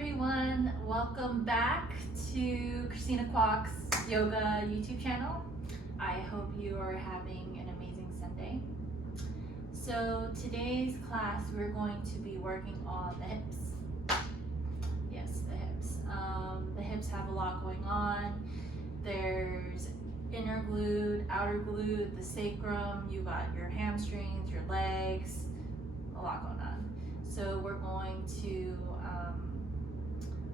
everyone, welcome back to Christina Kwok's yoga YouTube channel. I hope you are having an amazing Sunday. So today's class we're going to be working on the hips. Yes, the hips. The hips have a lot going on. There's inner glute, outer glute, the sacrum, you got your hamstrings, your legs, a lot going on. So we're going to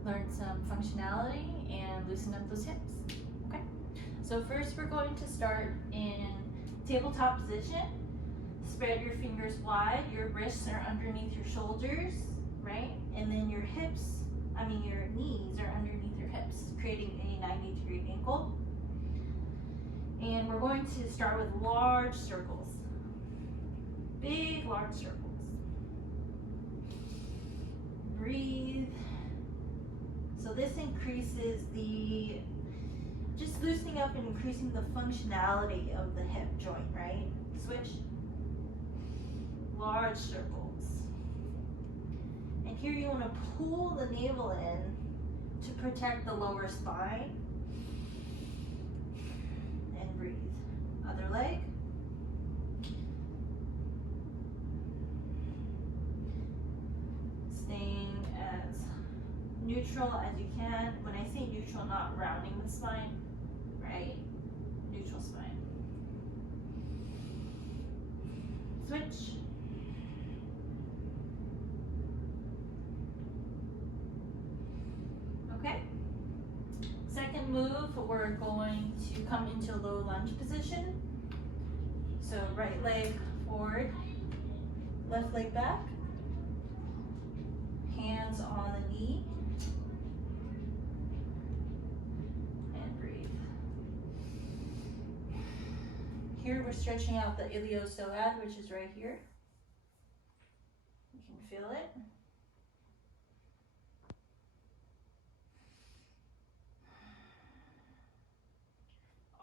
learn some functionality and loosen up those hips. Okay, so first we're going to start in tabletop position. Spread your fingers wide, your wrists are underneath your shoulders, right? And then your knees are underneath your hips, creating a 90-degree ankle. And we're going to start with large circles. Big, large circles. Breathe. So this increases just loosening up and increasing the functionality of the hip joint, right? Switch. Large circles. And here you want to pull the navel in to protect the lower spine. And breathe. Other leg. Staying as neutral as you can. When I say neutral, not rounding the spine, right? Neutral spine. Switch. Okay. Second move, we're going to come into a low lunge position. So right leg forward, left leg back. Hands on the knee. And breathe. Here we're stretching out the iliopsoas, which is right here. You can feel it.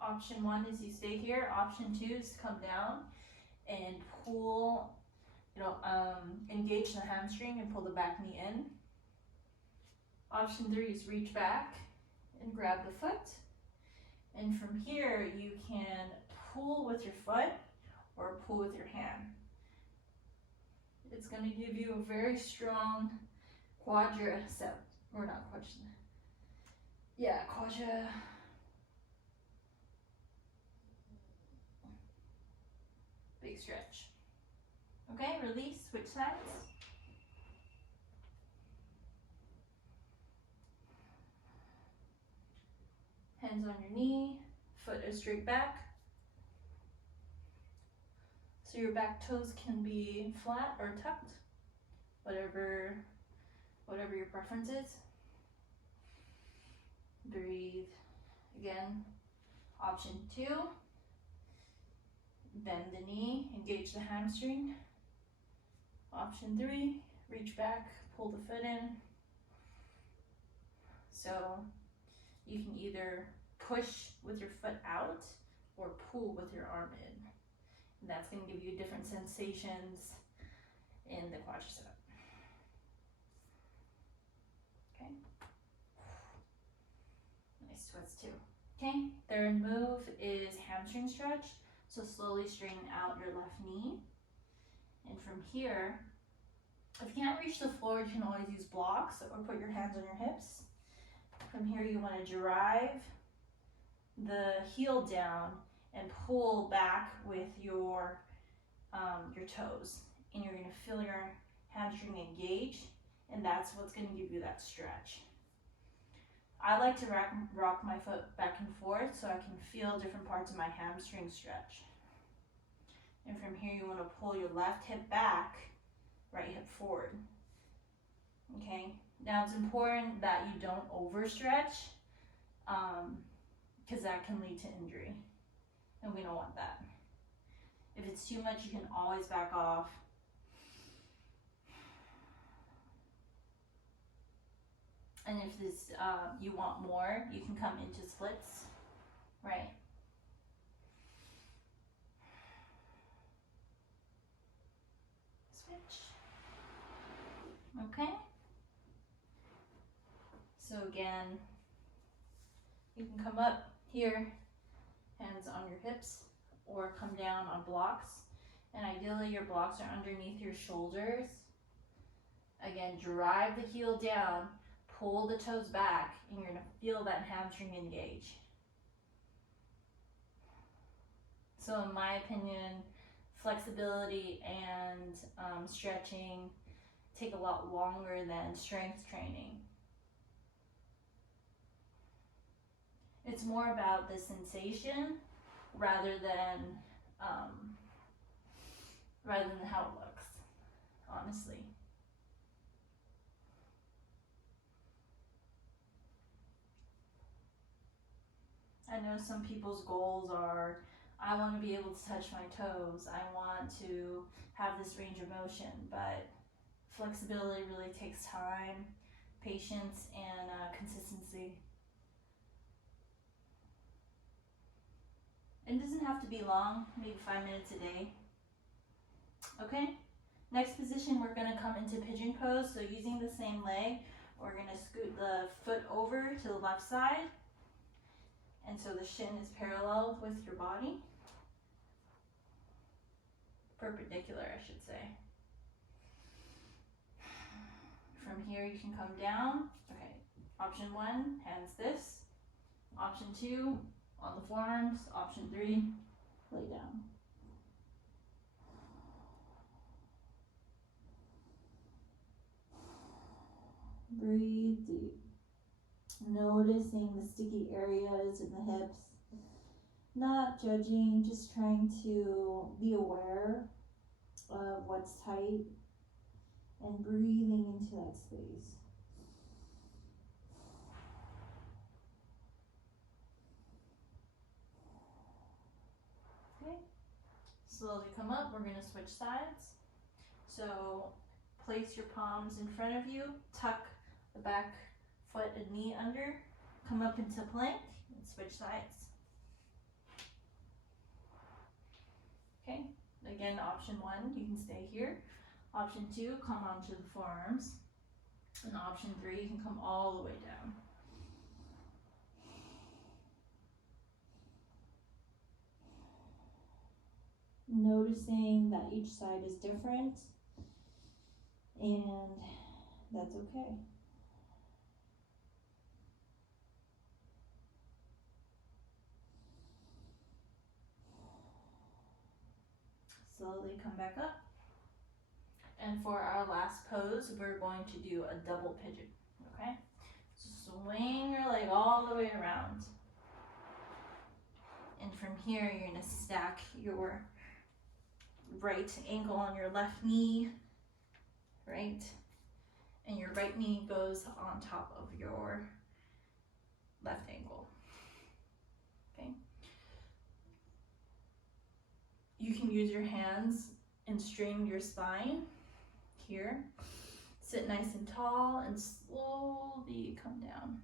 Option 1 is you stay here. Option 2 is to come down and pull, engage the hamstring and pull the back knee in. Option 3 is reach back and grab the foot. And from here, you can pull with your foot or pull with your hand. It's going to give you a very quadra, big stretch. Okay, release, switch sides. Hands on your knee, foot is straight back. So your back toes can be flat or tucked, whatever your preference is. Breathe. Again, option 2. Bend the knee, engage the hamstring. Option 3, reach back, pull the foot in. So you can either push with your foot out or pull with your arm in. And that's going to give you different sensations in the quadricep. Okay. Nice twist too. Okay, third move is hamstring stretch. So slowly straighten out your left knee. And from here, if you can't reach the floor, you can always use blocks or put your hands on your hips. From here, you want to drive the heel down and pull back with your toes. And you're going to feel your hamstring engage, and that's what's going to give you that stretch. I like to rock my foot back and forth so I can feel different parts of my hamstring stretch. And from here, you want to pull your left hip back, right hip forward. Okay, now it's important that you don't overstretch because that can lead to injury, and we don't want that. If it's too much, you can always back off. And if this you want more, you can come into splits, right? Switch. Okay. So again, you can come up here, hands on your hips, or come down on blocks. And ideally your blocks are underneath your shoulders. Again, drive the heel down, pull the toes back, and you're gonna feel that hamstring engage. So in my opinion, flexibility and stretching take a lot longer than strength training. It's more about the sensation rather than how it looks, honestly. I know some people's goals are, I want to be able to touch my toes, I want to have this range of motion, but flexibility really takes time, patience, and consistency. It doesn't have to be long, maybe 5 minutes a day. Okay, next position, we're gonna come into pigeon pose. So using the same leg, we're gonna scoot the foot over to the left side. And so the shin is parallel with your body. Perpendicular, I should say. From here, you can come down. Okay, option 1, hands this. Option 2, on the forearms. Option 3, lay down. Breathe deep. Noticing the sticky areas in the hips. Not judging, just trying to be aware of what's tight and breathing into that space. Okay, slowly come up. We're going to switch sides. So place your palms in front of you, tuck the back foot and knee under, come up into plank, and switch sides. Okay, again, option 1, you can stay here. Option 2, come onto the forearms. And option 3, you can come all the way down. Noticing that each side is different, and that's okay. Slowly come back up. And for our last pose, we're going to do a double pigeon, okay? So swing your leg all the way around. And from here, you're gonna stack your right ankle on your left knee, right? And your right knee goes on top of your left ankle, okay? You can use your hands and straighten your spine here. Sit nice and tall and slowly come down.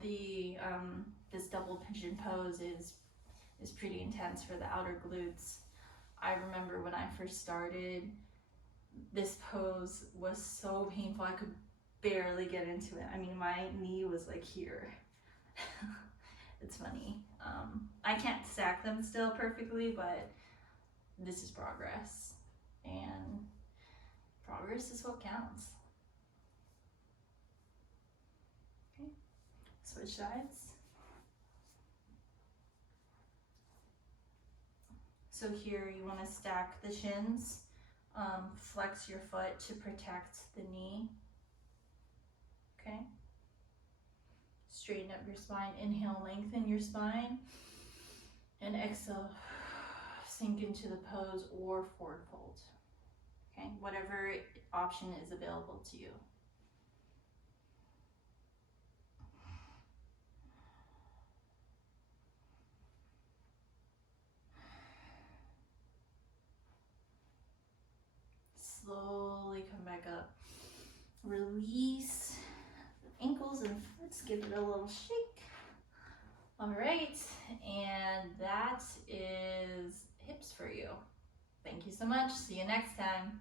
This double pigeon pose is pretty intense for the outer glutes. I remember when I first started, this pose was so painful. I could barely get into it. I mean, my knee was like here. It's funny. I can't stack them still perfectly, but this is progress, and progress is what counts. Okay, switch sides. So here you want to stack the shins, flex your foot to protect the knee. Okay. Straighten up your spine. Inhale, lengthen your spine. And exhale, sink into the pose or forward fold. Okay, whatever option is available to you. Slowly come back up. Release the ankles and let's give it a little shake. All right, and that is hips for you. Thank you so much. See you next time.